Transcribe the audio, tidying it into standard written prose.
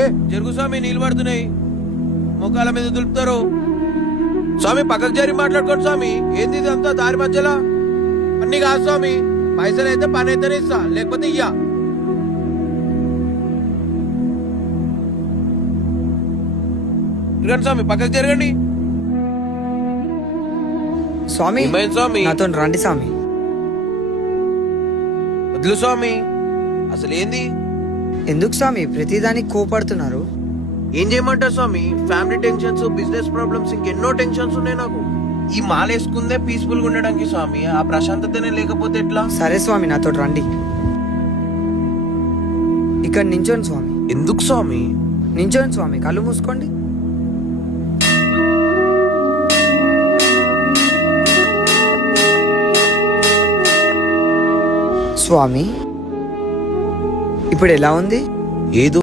ఏ జరుగు స్వామి, నీళ్ళు పడుతున్నాయి, ముఖాల మీద దులుపుతారు. స్వామి పక్కకు జరి మాట్లాడుకోండి స్వామి. ఏంది ఇదంతా దారి మధ్యలో? అన్ని కాదు స్వామి, పైసలు అయితే పని అయితేనే ఇస్తా, లేకపోతే ఇయ్యా. తిరగండి స్వామి, పక్కకు జరగండి. స్వామి ఏమైంది స్వామి? నాతో రండి స్వామి. వద్దు స్వామి, అసలు ఏంది? ఎందుకు స్వామి ప్రతిదానికి కోపడుతున్నారు? ఏం చేయమంటారు స్వామి? ఫ్యామిలీ టెన్షన్స్, బిజినెస్ ప్రాబ్లమ్స్, ఇంకెన్నో టెన్షన్స్ ఉన్నాయి నాకు. ఈ మాల వేసుకుందే పీస్ఫుల్ గా ఉండడానికి స్వామి. ఆ ప్రశాంతతనే లేకపోతే ఎట్లా? సరే స్వామి నాతో రండి. ఇక్కడ నించోండి స్వామి. ఎందుకు స్వామి? నించోండి స్వామి, కళ్ళు మూసుకోండి. స్వామి ఇప్పుడు ఎలా ఉంది? ఏదో